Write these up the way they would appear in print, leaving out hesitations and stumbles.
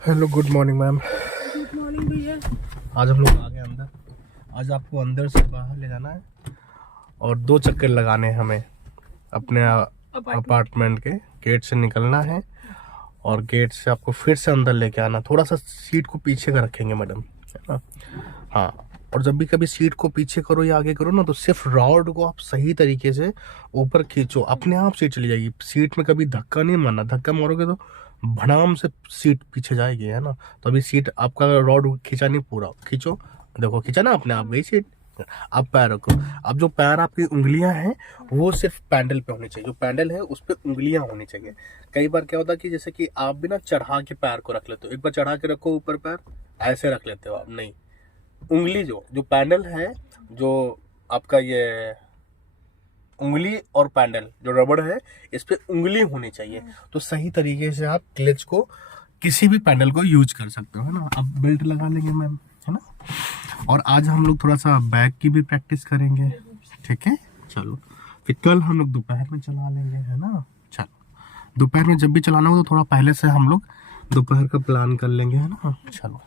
Hello, good morning ma'am. Good morning भैया। आज हम लोग आ गए अंदर। आज आपको अंदर से बाहर ले जाना है और 2 चक्कर लगाने हैं हमें अपने अपार्टमेंट के। गेट से निकलना है और गेट से आपको फिर से अंदर लेके आना। थोड़ा सा सीट को पीछे का रखेंगे मैडम, है ना। हाँ, और जब भी कभी सीट को पीछे करो या आगे करो ना, तो सिर्फ रॉड को आप सही तरीके से ऊपर खींचो, अपने आप सीट चली जाएगी। सीट में कभी धक्का नहीं मारना, धक्का मारोगे तो भड़ाम से सीट पीछे जाएगी, है ना। तो अभी सीट आपका रॉड खींचा नहीं, पूरा खींचो। देखो खींचा ना, अपने आप गई सीट। अब पैर रखो। अब जो पैर आपकी उंगलियां हैं वो सिर्फ पैडल पे होनी चाहिए। जो पैडल है उस पे उंगलियां होनी चाहिए। कई बार क्या होता है कि जैसे कि आप भी ना चढ़ा के पैर को रख लेते हो। एक बार चढ़ा के रखो ऊपर पैर, ऐसे रख लेते हो आप, नहीं। उंगली जो पैडल है, जो आपका ये उंगली और पैडल जो रबड़ है, इस पे उंगली होनी चाहिए। तो सही तरीके से आप क्लच को, किसी भी पैडल को यूज कर सकते हो, है ना। अब बेल्ट लगा लेंगे मैम, है ना। और आज हम लोग थोड़ा सा बैक की भी प्रैक्टिस करेंगे, ठीक है। चलो, फिर कल हम लोग दोपहर में चला लेंगे, है ना। चलो, दोपहर में जब भी चलाना हो तो थोड़ा पहले से हम लोग दोपहर का प्लान कर लेंगे, है ना। चलो,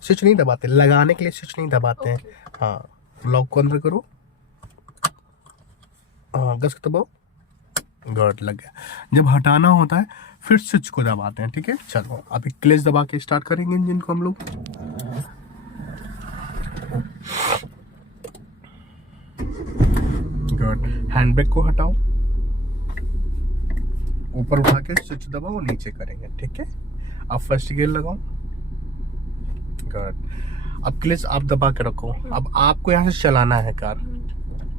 स्विच नहीं दबाते, लगाने के लिए स्विच नहीं दबाते हैं। हाँ, लॉक को अंदर करो। हाँ, गस दबाओ, गुड, लग गया। जब हटाना होता है फिर स्विच को दबाते हैं, ठीक है। चलो, अभी क्लच दबा के स्टार्ट करेंगे इंजन को हम लोग। गुड, हैंड ब्रेक को हटाओ, ऊपर उठा के स्विच दबाओ, नीचे करेंगे, ठीक है। अब फर्स्ट गियर लगाओ। गुड, अब क्लच आप दबा के रखो। अब आपको यहाँ से चलाना है कार,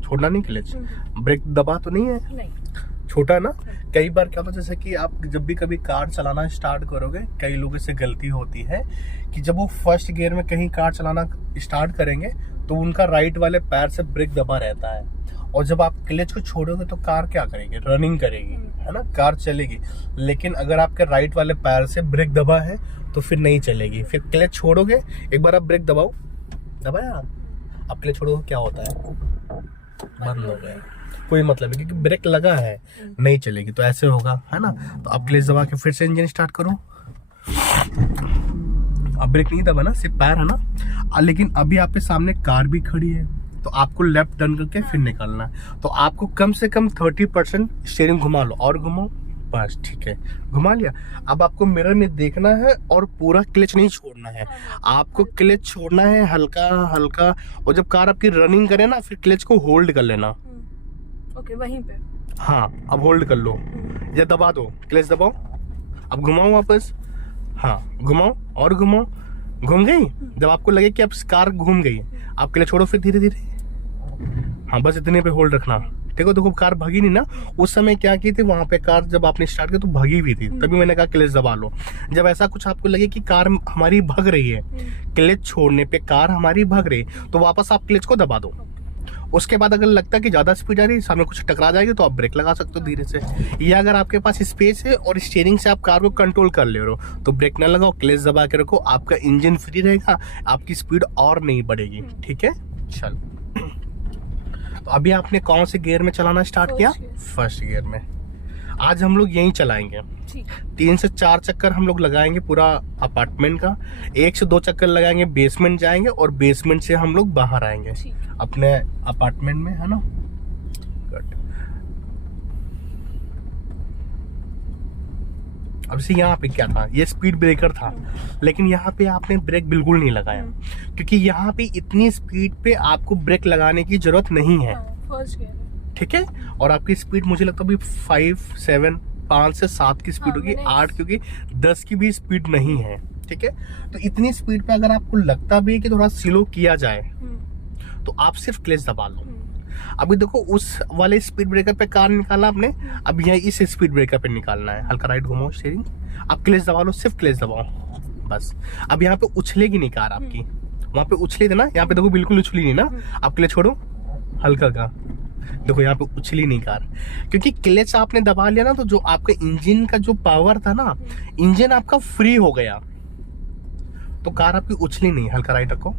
छोड़ना नहीं क्लच। ब्रेक दबा तो नहीं है, नहीं। छोटा ना। कई बार क्या होता है, जैसे कि आप जब भी कभी कार चलाना स्टार्ट करोगे, कई लोगों से गलती होती है कि जब वो फर्स्ट गियर में कहीं कार चलाना स्टार्ट करेंगे तो उनका राइट वाले पैर से ब्रेक दबा रहता है, और जब आप क्लच को छोड़ोगे तो कार क्या करेगी, रनिंग करेगी, है ना, कार चलेगी। लेकिन अगर आपके राइट वाले पैर से ब्रेक दबा है तो फिर नहीं चलेगी। फिर क्लच छोड़ोगे, एक बार आप ब्रेक दबाओ, दबाया, अब क्लच छोड़ोगे, क्या होता है, बंद हो गया। कोई मतलब है, क्योंकि ब्रेक लगा है, नहीं चलेगी, तो ऐसे होगा, है ना। तो अब क्लच दबा के फिर से इंजन स्टार्ट करो। अब ब्रेक नहीं दबा ना, सिर्फ पैर है ना। लेकिन अभी आपके सामने कार भी खड़ी है, तो आपको लेफ्ट टर्न करके फिर निकलना है। तो आपको कम से कम 30% स्टीयरिंग घुमा लो, और घुमाओ, बस, ठीक है, घुमा लिया। अब आपको मिरर में देखना है और पूरा क्लच नहीं छोड़ना है। आपको क्लच छोड़ना है हल्का हल्का, और जब कार आपकी रनिंग करे ना, फिर क्लच को होल्ड कर लेना। ओके, वहीं पे। हाँ, अब होल्ड कर लो या दबा दो, क्लच दबाओ, अब घुमाओ वापस। हाँ, घुमाओ और घुमाओ, घूम गई। जब आपको लगे कि अब कार घूम गई, आप क्लच छोड़ो, फिर धीरे धीरे। हाँ, बस इतने पे होल्ड रखना, ठीक है। देखो कार भगी नहीं ना, उस समय क्या की थी, वहां पे कार जब आपने स्टार्ट किया तो भगी हुई थी, तभी मैंने कहा क्लच दबा लो। जब ऐसा कुछ आपको लगे कि कार हमारी भग रही है, क्लच छोड़ने पे कार हमारी भग रही, तो वापस आप क्लच को दबा दो। उसके बाद अगर लगता है कि ज्यादा स्पीड आ रही है, सामने कुछ टकरा जाएगी, तो आप ब्रेक लगा सकते हो धीरे से। या अगर आपके पास स्पेस है और स्टीयरिंग से आप कार को कंट्रोल कर ले रहे हो, तो ब्रेक ना लगाओ, क्लच दबा के रखो, आपका इंजन फ्री रहेगा, आपकी स्पीड और नहीं बढ़ेगी, ठीक है। चलो, तो अभी आपने कौन से गियर में चलाना स्टार्ट किया, फर्स्ट गियर में। आज हम लोग यहीं चलाएंगे, 3 से 4 चक्कर हम लोग लगाएंगे पूरा अपार्टमेंट का, 1 से 2 चक्कर लगाएंगे, बेसमेंट जाएंगे, और बेसमेंट से हम लोग बाहर आएंगे अपने अपार्टमेंट में, है ना। गुड, अब से यहाँ पे क्या था, ये स्पीड ब्रेकर था, लेकिन यहाँ पे आपने ब्रेक बिल्कुल नहीं लगाया, क्योंकि यहाँ पे इतनी स्पीड पे आपको ब्रेक लगाने की जरूरत नहीं है, ठीक है। और आपकी स्पीड मुझे लगता है 5 से 7 की स्पीड होगी, 8, क्योंकि 10 की भी स्पीड नहीं है, ठीक है। तो इतनी स्पीड पे अगर आपको लगता भी है कि थोड़ा स्लो किया जाए, तो आप सिर्फ क्लच दबा लो। अभी देखो, उस वाले स्पीड ब्रेकर पे कार निकाला आपने, अब यहाँ इस स्पीड ब्रेकर पे निकालना है। हल्का राइट घुमाओ स्टीयरिंग, अब क्लच दबा लो, सिर्फ क्लच दबाओ, बस। अब यहाँ पे उछलेगी नहीं कार आपकी, वहां पे उछली थी ना, यहाँ पे देखो बिल्कुल उछली नहीं ना। अब क्लच छोड़ो, हल्का का, देखो यहाँ पे उछली नहीं कार, क्योंकि क्लच आपने दबा लिया ना, तो जो आपके इंजन का जो पावर था ना, इंजन आपका फ्री हो गया, तो कार आपकी उछली नहीं। हल्का राइट रखो,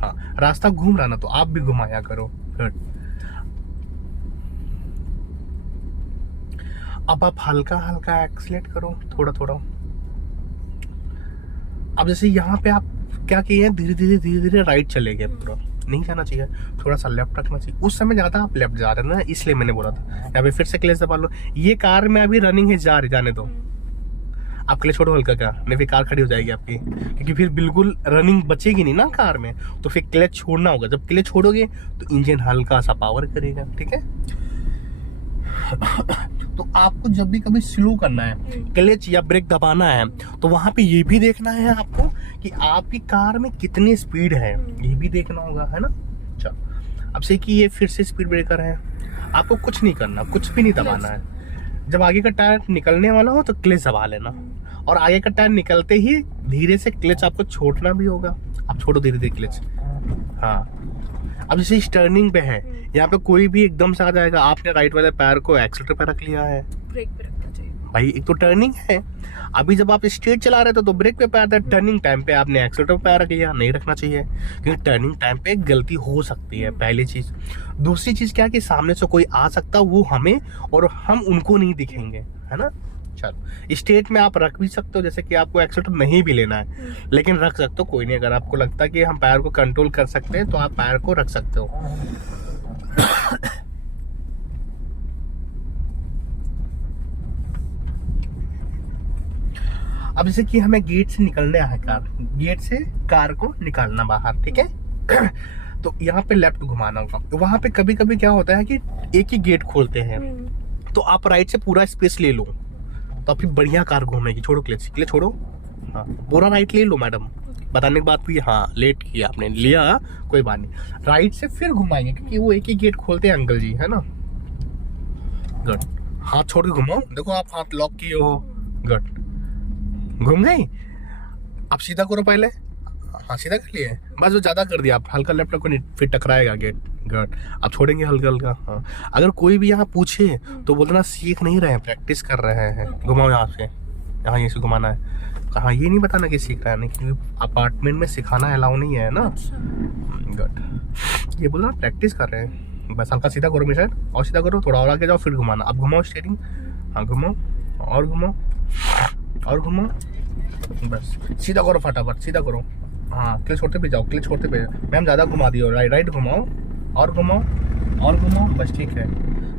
हाँ, रास्ता घूम रहा ना, तो आप भी घुमाया करो। गुड, अब आप हल्का हल्का एक्सीलेट करो, थोड़ा थोड़ा। अब जैसे यहाँ पे आप क्या किए हैं, धीरे धीरे राइट चले गए, पूरा नहीं जाना चाहिए, थोड़ा सा लेफ्ट रखना चाहिए। उस समय ज्यादा आप लेफ्ट जा रहे हैं ना, इसलिए मैंने बोला था। यहाँ पे फिर से क्लच दबा लो। ये कार में अभी रनिंग है, जाने दो। आप क्लच छोड़ो हल्का का, नहीं फिर कार खड़ी हो जाएगी आपकी, क्योंकि फिर बिल्कुल रनिंग बचेगी नहीं ना कार में, तो फिर क्लच छोड़ना होगा। जब क्लच छोड़ोगे तो इंजन हल्का सा पावर करेगा, ठीक है। तो आपको जब भी कभी स्लो करना है, क्लच या ब्रेक दबाना है, तो वहां पे ये भी देखना है आपको कि आपकी कार में कितनी स्पीड है, ये भी देखना होगा, है ना। चलो अब से कि ये फिर से स्पीड ब्रेकर है, आपको कुछ नहीं करना, कुछ भी नहीं दबाना है। जब आगे का टायर निकलने वाला हो तो क्लच दबा लेना, और आगे का टायर निकलते ही धीरे से क्लच आपको छोड़ना भी होगा। आप छोड़ो धीरे धीरे क्लच। हाँ, अब जैसे इस टर्निंग पे है, यहाँ पे कोई भी एकदम से आ जाएगा, आपने राइट वाले पैर को एक्सीलरेटर पे रख लिया है, ब्रेक पे रखना चाहिए भाई एक तो टर्निंग है। अभी जब आप स्ट्रेट चला रहे थे तो ब्रेक पे पैर था, टर्निंग टाइम पे आपने एक्सीलरेटर पे पैर रख लिया, नहीं रखना चाहिए, क्योंकि टर्निंग टाइम पे गलती हो सकती है, पहली चीज। दूसरी चीज क्या है कि सामने से कोई आ सकता, वो हमें और हम उनको नहीं दिखेंगे, है ना। चलो स्टेट में आप रख भी सकते हो, जैसे कि आपको एक्सीलरेटर नहीं भी लेना है, लेकिन रख सकते हो, कोई नहीं। अगर आपको लगता है कि हम पैर को कंट्रोल कर सकते हैं तो आप पैर को रख सकते हो। अब जैसे कि हमें गेट से निकलने है, गेट से कार को निकालना बाहर, ठीक है। तो यहाँ पे लेफ्ट घुमाना होगा। तो वहां पे कभी कभी क्या होता है कि एक ही गेट खोलते हैं, तो आप राइट से पूरा स्पेस ले लो, तो आपकी बढ़िया कार घूमेगी। छोड़ो क्लच छोड़ो, हाँ पूरा राइट ले लो मैडम। बताने के बाद भी हाँ लेट किया आपने, लिया कोई बात नहीं, राइट से फिर घुमाएंगे, क्योंकि वो एक ही गेट खोलते हैं अंकल जी, है ना। गुड, हाथ छोड़ के घुमाओ, देखो आप हाथ लॉक किए हो, गुड, घूम गई। आप सीधा करो पहले, हाँ सीधा कर लिए, बस वो ज्यादा कर दिया आप, हल्का लेफ्ट को नहीं, फिर टकराएगा गेट, गुड। आप छोड़ेंगे हल्का हल्का। हाँ, अगर कोई भी यहाँ पूछे तो बोलना सीख नहीं रहे हैं, प्रैक्टिस कर रहे हैं। घुमाओ यहाँ से, यहाँ ये से घुमाना है, कहाँ ये नहीं बताना कि सीख रहा है, नहीं, क्योंकि अपार्टमेंट में सिखाना अलाउ नहीं है ना। गुड, ये बोलना प्रैक्टिस कर रहे हैं, बस हल्का सीधा करो मेरे साइड, और सीधा करो, थोड़ा और आगे जाओ, फिर घुमाना। अब घुमाओ स्टीयरिंग, हाँ घुमाओ और घुमाओ और घुमाओ, बस सीधा करो, फटाफट सीधा करो। हाँ क्लिच छोड़ते पे जाओ, क्लिच छोड़ते पे, मैम ज़्यादा घुमा दियो, राइट घुमाओ और घुमाओ और घुमाओ, बस ठीक है।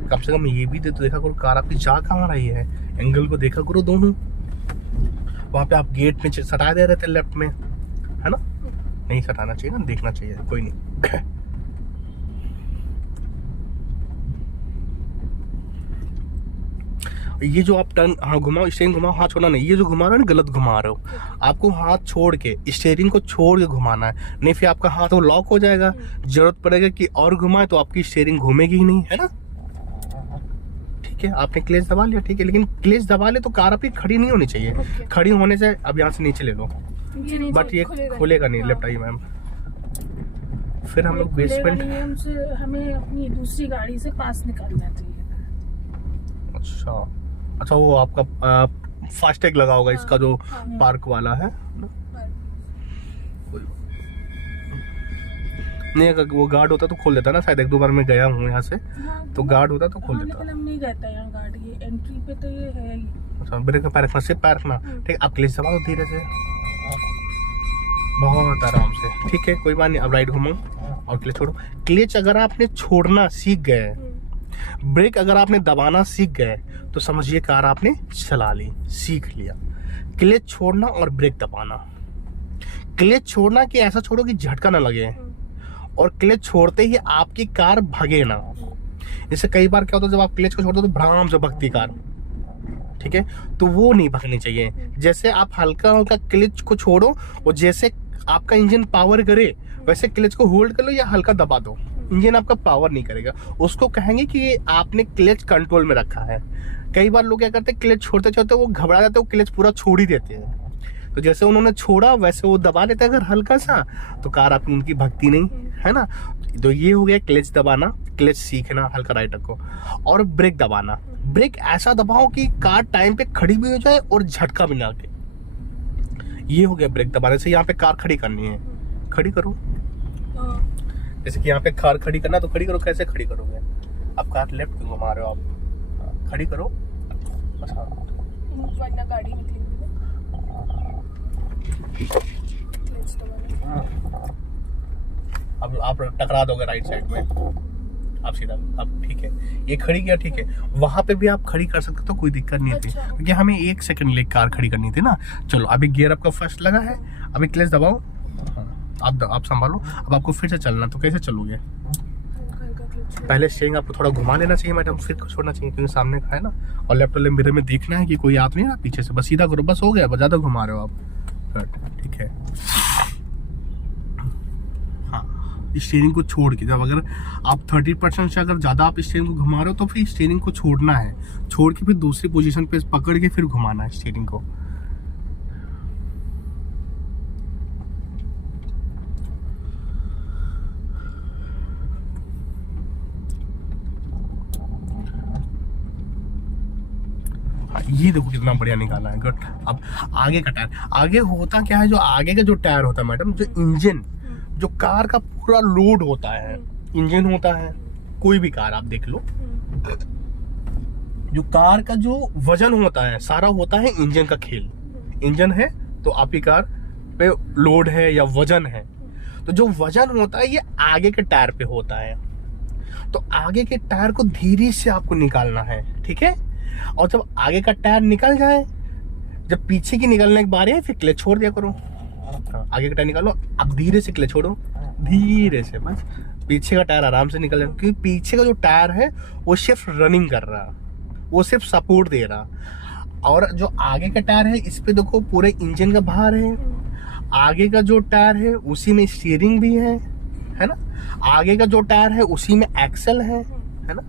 कम से कम ये भी तो देखा करो कार आपकी जा कहाँ रही है, एंगल को देखा करो दोनों। वहाँ पे आप गेट में सटा दे रहे थे लेफ्ट में, है ना, नहीं सटाना चाहिए ना, देखना चाहिए, कोई नहीं। ये जो आप टर्न, हाँ घुमाओ, स्टीयरिंग घुमाओ, हाथ छोड़ना नहीं, ये जो घुमा रहे हो ना गलत घुमा रहे हो, आपको हाथ छोड़ के स्टीयरिंग को छोड़ के घुमाना है, नहीं फिर आपका हाथ वो लॉक हो जाएगा, जरूरत पड़ेगा कि और घुमाए तो आपकी स्टीयरिंग घूमेगी ही नहीं, है ना। ठीक है, आपने क्लच दबा लिया, ठीक है, लेकिन क्लच दबा ले तो कार आपकी खड़ी नहीं होनी चाहिए। खड़ी होने से अब यहाँ से नीचे ले लो, बट ये खुलेगा नहीं। लेफ्ट आइए मैम, फिर हम लोग बेसमेंट, हमें अपनी दूसरी गाड़ी से पास निकालना चाहिए। अच्छा वो आपका फास्टैग लगा होगा, इसका जो पार्क वाला है नहीं, अगर वो गार्ड होता तो खोल देता ना, शायद एक दो बार मैं गया हूँ यहाँ से, तो गार्ड होता तो खोल देता। नहीं रहता यहाँ गार्ड, ये एंट्री पे तो ये है ही। अच्छा, ब्रेक में पैर रखना, सिर्फ पैर रखना, ठीक। आप क्लच दबाओ धीरे से, बहुत आराम से, ठीक है, कोई बात नहीं। अब राइट घुमाओ और क्लच छोड़ो। क्लच अगर आपने छोड़ना सीख गए, ब्रेक अगर आपने दबाना सीख गए, तो समझिए कार आपने चला ली, सीख लिया। क्लच छोड़ना और ब्रेक दबाना, क्लच छोड़ना कि ऐसा छोड़ो कि झटका ना लगे, और क्लच छोड़ते ही आपकी कार भगे ना। जैसे कई बार क्या होता है, जब आप क्लच को छोड़ते हो तो भ्राम से भगती कार, ठीक है, तो वो नहीं भगनी चाहिए। जैसे आप हल्का हल्का क्लच को छोड़ो, और जैसे आपका इंजन पावर करे वैसे क्लच को होल्ड कर लो या हल्का दबा दो, इंजन आपका पावर नहीं करेगा। उसको कहेंगे कि आपने क्लच कंट्रोल में रखा है। कई बार लोग क्या करते हैं, क्लच छोड़ते छोड़ते वो घबरा जाते हैं, वो क्लच पूरा छोड़ ही देते हैं। तो जैसे उन्होंने छोड़ा वैसे वो दबा लेते हैं अगर हल्का सा, तो कार आपकी उनकी भगती नहीं, है ना। तो ये हो गया क्लच दबाना, क्लच सीखना, हल्का राइट रखो। और ब्रेक दबाना, ब्रेक ऐसा दबाओ कि कार टाइम पे खड़ी भी हो जाए और झटका भी ना लगे। ये हो गया ब्रेक दबाने से। यहाँ पे कार खड़ी करनी है, खड़ी करो, जैसे कि यहाँ पे कार खड़ी करना तो खड़ी करो। कैसे खड़ी करोगे, अब कार लेफ्ट क्यों घुमा रहे हो आप, खड़ी करो, वरना गाड़ी निकलेगी। क्लच दबाना। अब आप टकरा दोगे राइट साइड में, आप सीधा, अब ठीक है, ये खड़ी किया, ठीक है, वहां पे भी आप खड़ी कर सकते हो, तो कोई दिक्कत नहीं थी, अच्छा। क्योंकि हमें 1 सेकंड ले कार खड़ी करनी थी ना। चलो अभी गियर आपका फर्स्ट लगा है, अभी क्लच दबाओ, आप संभालो। अब आपको फिर से चलना, तो कैसे चलोगे? हल्का क्लच। पहले स्टीयरिंग आपको थोड़ा घुमा लेना चाहिए मैडम, फिर छोड़ना चाहिए, क्योंकि सामने का है ना, और लेफ्ट वाले मिरर में देखना है कि कोई आदमी नहीं है ना पीछे से, बस सीधा करो, बस हो गया, ज्यादा घुमा रहे हो आप, ठीक है। हाँ, स्टीयरिंग को छोड़ के, जब अगर आप 30% से अगर ज्यादा आप स्टीयरिंग को घुमा रहे हो, तो फिर स्टीयरिंग को छोड़ना है, छोड़ के फिर दूसरी पोजीशन पे पकड़ के फिर घुमाना है स्टीयरिंग को। ये देखो कितना बढ़िया निकाला है, गुड। अब आगे का टायर, आगे होता क्या है, जो आगे का जो टायर होता है मैडम, जो इंजन, जो कार का पूरा लोड होता है, इंजन होता है, कोई भी कार आप देख लो, जो कार का जो वजन होता है सारा होता है इंजन का खेल। इंजन है तो आपकी कार पे लोड है या वजन है, तो जो वजन होता है ये आगे के टायर पे होता है, तो आगे के टायर को धीरे से आपको निकालना है, ठीक है। और जब आगे का टायर निकल जाए, जब पीछे की निकलने की बारी है, फिर क्लच छोड़ दिया करो। आगे का टायर निकालो, अब धीरे से क्लच छोड़ो, धीरे से, बस पीछे का टायर आराम से निकल जाए, क्योंकि पीछे का जो टायर है वो सिर्फ रनिंग कर रहा, वो सिर्फ सपोर्ट दे रहा, और जो आगे का टायर है इस पे देखो पूरे इंजन का भार है। आगे का जो टायर है उसी में स्टीयरिंग भी है ना। आगे का जो टायर है उसी में एक्सल है ना।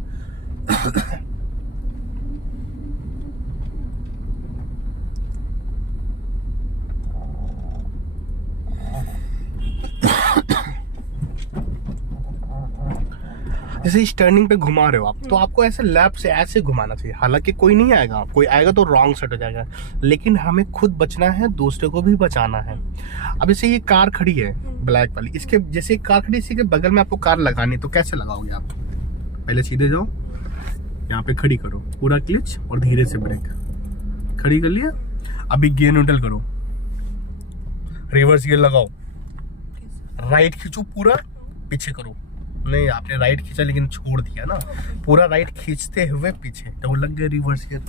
जैसे इस टर्निंग पे घुमा रहे हो आप, तो आपको ऐसे लेफ्ट से ऐसे घुमाना चाहिए, हालांकि कोई नहीं आएगा, कोई आएगा तो रॉन्ग साइड हो जाएगा, लेकिन हमें खुद बचना है, दूसरे को भी बचाना है। अब जैसे ये कार खड़ी है ब्लैक वाली, इसके जैसे कार खड़ी, इसी के बगल में आपको कार लगानी, तो कैसे लगाओगे आप? पहले सीधे जाओ, यहाँ पे खड़ी करो, पूरा क्लच और धीरे से ब्रेक, खड़ी कर लिया। अभी गियर न्यूट्रल करो, रिवर्स गियर लगाओ, राइट खींचो, पूरा पीछे करो, नहीं आपने राइट खींचा लेकिन छोड़ दिया ना, पूरा राइट खींचते हुए पीछे, तो लग गया रिवर्स गियर,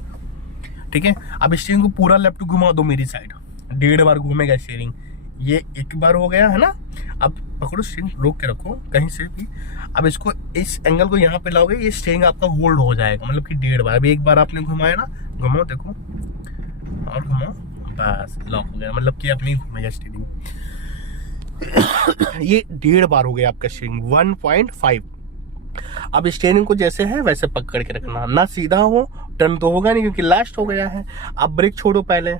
ठीक है। अब स्टीयरिंग को पूरा लेफ्ट घुमा दो मेरी साइड, 1.5 बार घूमेगा स्टीयरिंग, ये 1 बार हो गया है ना। अब पकड़ो स्टीयरिंग, रोक के रखो कहीं से भी, अब इसको इस एंगल को यहाँ पे लाओगे, ये स्टीयरिंग आपका होल्ड हो जाएगा, मतलब कि 1.5 बार। अब 1 बार आपने घुमाया ना, घुमाओ देखो, और घुमाओ, बस लॉक हो गया, मतलब कि अपनी घूमेगा स्टीयरिंग। ये 1.5 बार हो गया आपका स्टीयरिंग, 1.5। अब स्टीयरिंग को जैसे है वैसे पकड़ के रखना, ना सीधा हो, टर्न तो होगा नहीं क्योंकि लास्ट हो गया है। अब ब्रेक छोड़ो पहले,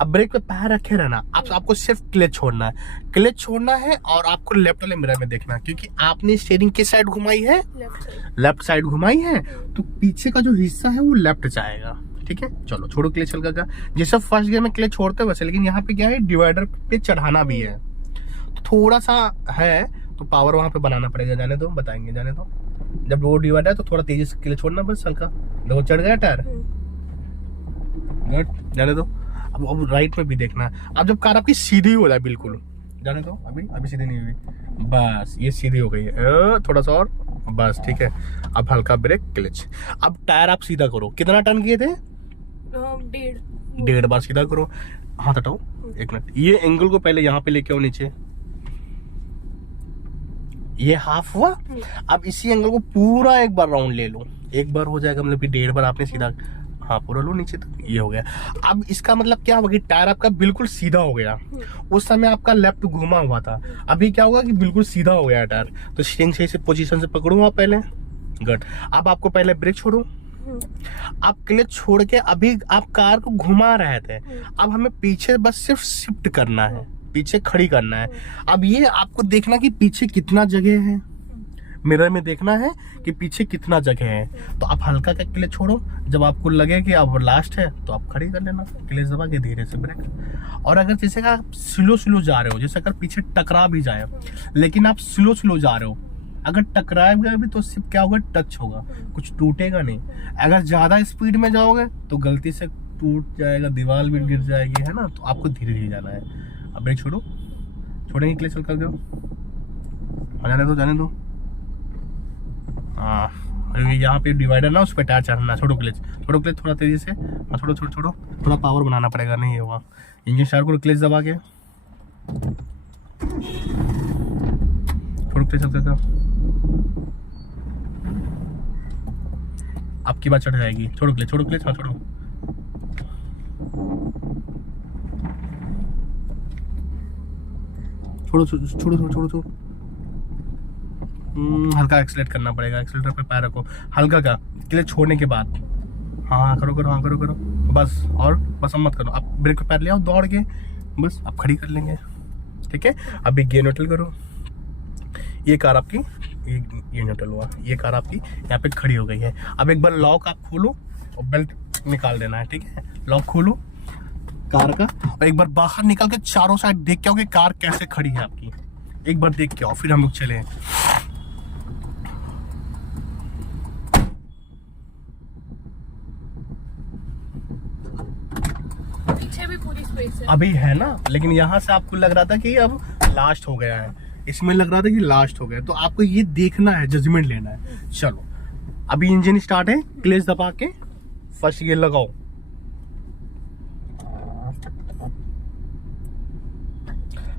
अब ब्रेक पे पैर रखे रहना, आपको सिर्फ क्लच छोड़ना है, क्लच छोड़ना है, और आपको लेफ्ट वाले मिरर में देखना है, क्योंकि आपने स्टीयरिंग किस साइड घुमाई है, लेफ्ट साइड घुमाई है, तो पीछे का जो हिस्सा है वो लेफ्ट जाएगा, ठीक है। चलो छोड़ो क्लच हल्का का, जैसे फर्स्ट गियर में क्लच छोड़ते वैसे, लेकिन यहाँ पे क्या है, डिवाइडर पे चढ़ाना भी है, थोड़ा सा है तो पावर वहां पे बनाना पड़ेगा, जाने दो, बताएंगे, जाने दो। जब रोड डिवाइडर है तो थोड़ा तेजी से क्लच छोड़ना, बस हल्का, देखो चढ़ गया टायर, गुड, जाने दो। अब राइट में भी देखना है। अब जब कार आपकी सीधी हो जाए बिल्कुल, जाने दो, अभी सीधी नहीं हुई, बस ये सीधी हो गई है, थोड़ा सा और, बस ठीक है। अब हल्का ब्रेक, क्लच। अब टायर आप सीधा करो, कितना टर्न किए थे? 1.5 बार सीधा करो, हाथ हटाओ, 1 मिनट, ये एंगल को पहले यहाँ पे लेके आओ नीचे, ये हाफ हुआ। अब इसी एंगल को पूरा 1 बार राउंड ले लो, 1 बार हो जाएगा, मतलब कि 1.5 बार आपने सीधा, हाँ पूरा लो नीचे तक, ये हो गया। अब इसका मतलब क्या होगा कि टायर आपका बिल्कुल सीधा हो गया, उस समय आपका लेफ्ट घुमा हुआ था, अभी क्या होगा कि बिल्कुल सीधा हो गया टायर। तो स्टीयरिंग सही से पोजीशन से पकड़ो आप पहले, गुड। अब आपको पहले ब्रेक छोड़ो, आप क्लच छोड़ के अभी आप कार को घुमा रहे थे, अब हमें पीछे बस सिर्फ शिफ्ट करना है, पीछे खड़ी करना है। अब ये आपको देखना कि पीछे कितना जगह है, मिरर में देखना है कि पीछे कितना जगह है। तो आप हल्का का क्लच छोड़ो, जब आपको लगे कि अब लास्ट है तो आप खड़ी कर लेना, क्लच दबा के धीरे से ब्रेक। और अगर जैसे का आप स्लो जा रहे हो, जैसे अगर पीछे टकरा भी जाए, लेकिन आप स्लो जा रहे हो, अगर टकराएगा भी तो सिर्फ क्या होगा, टच होगा, कुछ टूटेगा नहीं। अगर ज्यादा स्पीड में जाओगे तो गलती से टूट जाएगा, दीवार भी गिर जाएगी, है ना। तो आपको धीरे धीरे जाना है। अब ब्रेक छोड़ो, छोड़ेंगे क्लच हल्का कर दो, जाने दो जाने दो। हाँ, यहाँ पे डिवाइडर ना, उस पर टायर चढ़ना। छोड़ो क्लच, छोड़ो क्लच थोड़ा तेजी से। हाँ छोड़ो छोड़ो छोड़ो, थोड़ा पावर बनाना पड़ेगा, नहीं होगा। इंजन स्टार्ट करो क्लच दबा के, छोड़ो क्लच हल्का कर। आपकी बात चढ़ जाएगी। छोड़ो क्लच, छोड़ो क्लच, हाँ छोड़ो। छोड़ो छोड़ो छोड़ो छोड़ो छोड़ो। हल्का एक्सीलेट करना पड़ेगा, एक्सीलेटर पे पैर रखो हल्का का, क्लच छोड़ने के बाद। हाँ करो करो, हाँ करो करो बस। और बस अब मत करो, आप ब्रेक पे पैर ले आओ दौड़ के, बस आप खड़ी कर लेंगे। ठीक है, अभी गियर न्यूट्रल करो। ये कार आपकी, ये न्यूट्रल हुआ, ये कार आपकी यहाँ पे खड़ी हो गई है। अब एक बार लॉक आप खोलो और बेल्ट निकाल देना है। ठीक है, लॉक खोलो कार का, और एक बार बाहर निकल के चारों साइड देख के आओ कि कार कैसे खड़ी है आपकी। एक बार देख के आओ, फिर हम लोग चले। पीछे भी पूरी स्पेस है अभी है ना, लेकिन यहाँ से आपको लग रहा था कि अब लास्ट हो गया है, इसमें लग रहा था कि लास्ट हो गया। तो आपको ये देखना है, जजमेंट लेना है। चलो अभी इंजन स्टार्ट है, क्लच दबा के फर्स्ट गियर लगाओ।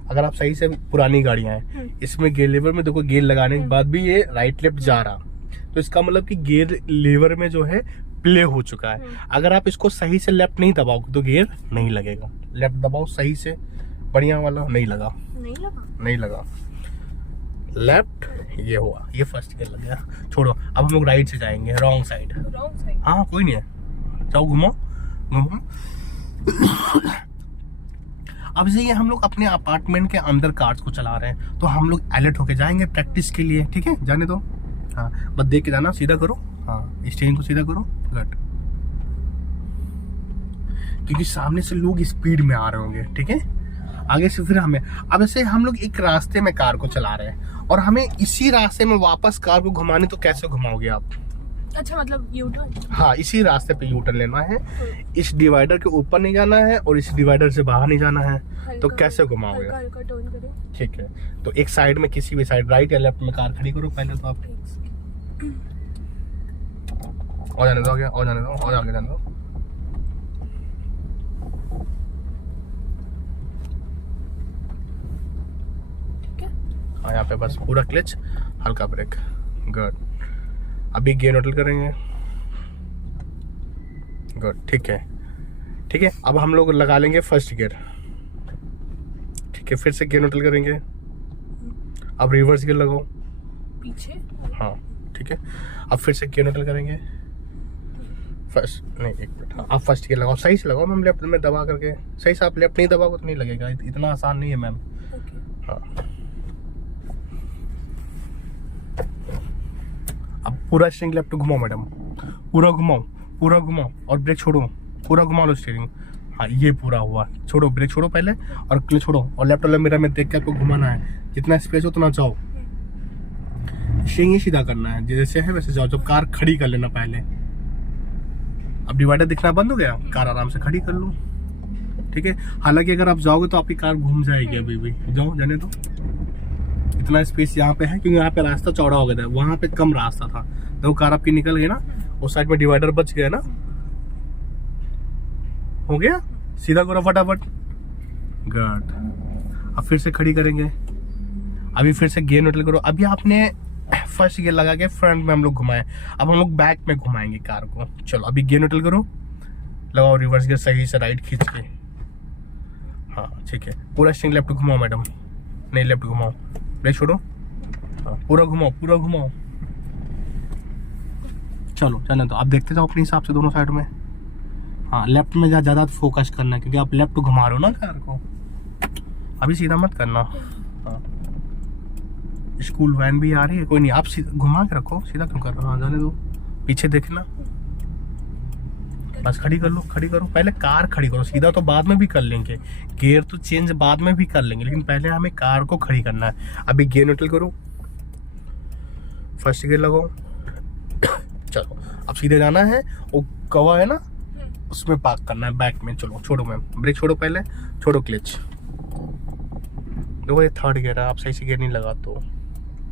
अगर आप सही से, पुरानी गाड़ियां हैं इसमें गियर लेवर में देखो, गियर लगाने के बाद भी ये राइट लेफ्ट जा रहा, तो इसका मतलब कि गियर लेवर में जो है प्ले हो चुका है। अगर आप इसको सही से लेफ्ट नहीं दबाओगे तो गियर नहीं लगेगा। लेफ्ट दबाओ सही से, बढ़िया वाला। नहीं लगा, नहीं लगा। लेफ्ट, ये हुआ, ये फर्स्ट गियर लग गया। छोड़ो, अब हम लोग राइट से जाएंगे, रॉन्ग साइड। हाँ कोई नहीं है, जाओ घुमाओ घुमाओ। अब से ये हम लोग अपने अपार्टमेंट के अंदर कार्स को चला रहे हैं, तो हम लोग अलर्ट होके जाएंगे प्रैक्टिस के लिए। ठीक है, जाने दो। हाँ बस देख के जाना, सीधा करो। हाँ स्टेयरिंग को सीधा करो, गुड। क्योंकि सामने से लोग स्पीड में आ रहे होंगे। ठीक है, आगे से फिर हमें, अब ऐसे हम लोग एक रास्ते में कार को चला रहे हैं और हमें इसी रास्ते में वापस कार को घुमाने, तो कैसे घुमाओगे आप? अच्छा, मतलब यू टर्न? हाँ, इसी रास्ते पे यू टर्न लेना है। इस डिवाइडर के ऊपर नहीं जाना है और इस डिवाइडर से बाहर नहीं जाना है। तो कैसे घुमाओगे? हल्का टर्न करें। ठीक है, तो एक साइड में, किसी भी साइड, राइट या लेफ्ट में कार खड़ी करो पहले तो आप। और जाने दो आगे, और जाने दो, और आगे जाने दो। हाँ यहाँ पे बस पूरा क्लच, हल्का ब्रेक, गुड। अभी गियर न्यूट्रल करेंगे, गुड। ठीक है, ठीक है। अब हम लोग लगा लेंगे फर्स्ट गियर। ठीक है, फिर से गियर न्यूट्रल करेंगे। अब रिवर्स गियर लगाओ पीछे। हाँ ठीक है, अब फिर से गियर न्यूट्रल करेंगे। फर्स्ट नहीं, एक मिनट। हाँ आप फर्स्ट गियर लगाओ, सही से लगाओ मैम, लेफ्ट में दबा करके सही से। आप लेफ्ट नहीं दबाओगे तो नहीं लगेगा, इतना आसान नहीं है मैम। हाँ अब पूरा स्टीयरिंग लेफ्ट घुमाओ मैडम, पूरा घुमाओ, पूरा घुमाओ और ब्रेक छोड़ो, पूरा घुमा लो स्टीयरिंग। हाँ ये पूरा हुआ, छोड़ो, ब्रेक छोड़ो पहले और क्लच छोड़ो, और लेफ्ट वाला मिरर में देख के आपको घुमाना है। जितना स्पेस हो उतना जाओ, स्टीयरिंग ही सीधा करना है, जैसे है वैसे जाओ। जब कार खड़ी कर लेना पहले। अब डिवाइडर दिखना बंद हो गया, कार आराम से खड़ी कर लो। ठीक है, हालांकि अगर आप जाओगे तो आपकी कार घूम जाएगी। अभी भी जाओ, जाने दो। इतना स्पेस यहाँ पे है क्योंकि यहाँ पे रास्ता चौड़ा हो गया था, वहां पे कम रास्ता था। तो कार आपकी निकल गई ना, उस साइड में डिवाइडर बच गया ना, हो गया। सीधा करो फटाफट, गुड। अब फिर से खड़ी करेंगे। अभी फिर से गियर न्यूट्रल करो। अभी आपने फर्स्ट गियर लगा के फ्रंट में हम लोग घुमाए, अब हम लोग बैक में घुमाएंगे कार को। चलो अभी गियर न्यूट्रल करो, लगाओ रिवर्स गियर सही से, राइट खींच के। हाँ ठीक है, पूरा स्टीयरिंग लेफ्ट घुमाओ मैडम, नहीं लेफ्ट घुमाओ, ब्रेक छोड़ो। हाँ पूरा घुमाओ, पूरा घुमाओ। चलो चलो, तो आप देखते जाओ अपने हिसाब से दोनों साइड में। हाँ लेफ्ट में ज़्यादा फोकस करना है क्योंकि आप लेफ्ट घुमा रहे हो ना कार को। अभी सीधा मत करना। हाँ स्कूल वैन भी आ रही है, कोई नहीं, आप घुमा के रखो, सीधा क्यों कर रहे हो? हाँ जाने दो, पीछे देखना, बस खड़ी कर लो, खड़ी करो पहले, कार खड़ी करो। सीधा तो बाद में भी कर लेंगे, गियर तो चेंज बाद में भी कर लेंगे, लेकिन पहले हमें कार को खड़ी करना है। अभी गियर न्यूट्रल करो, फर्स्ट गियर लगाओ। चलो अब सीधे जाना है, वो कवा है ना, उसमें पार्क करना है, बैक में। चलो छोड़ो मैम, ब्रेक छोड़ो, पहले छोड़ो क्लच। देखो ये थर्ड गियर है, आप सही से गियर नहीं लगा तो।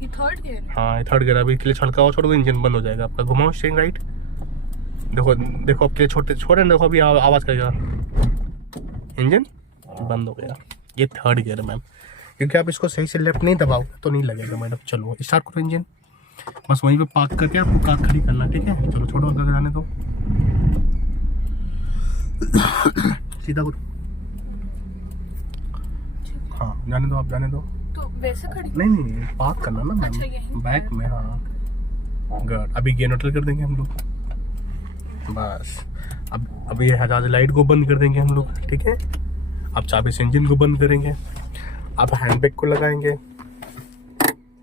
ये थर्ड गियर है। हाँ ये थर्ड गियर। अभी क्लच हल्का हो छोड़ो, इंजन बंद हो जाएगा आपका। घुमाओ स्टीयरिंग राइट। देखो देखो अब क्लच छोड़ते छोड़े, देखो अभी आवाज़ करेगा, इंजन बंद हो गया। ये थर्ड गियर है मैम, क्योंकि आप इसको सही से लेफ्ट नहीं दबाओगे तो नहीं लगेगा मैडम। चलो स्टार्ट करो इंजन, बस वहीं पे पार्क करके आपको कार खड़ी करना, ठीक है। चलो छोड़ो, अंदर जाने दो, सीधा करो। हाँ जाने दो, आप जाने दो। तो वैसे खड़ी? नहीं पार्क करना ना अच्छा, मैम, यहीं बैक में। हाँ गुड। अभी गियर न्यूट्रल कर देंगे हम लोग, बस। अब ये हजाज लाइट को बंद कर देंगे हम लोग, ठीक है। अब चाबी से इंजन को बंद करेंगे, अब हैंड ब्रेक को लगाएंगे,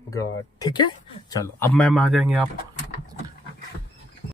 गुड, ठीक है। चलो अब मैम आ जाएंगे आप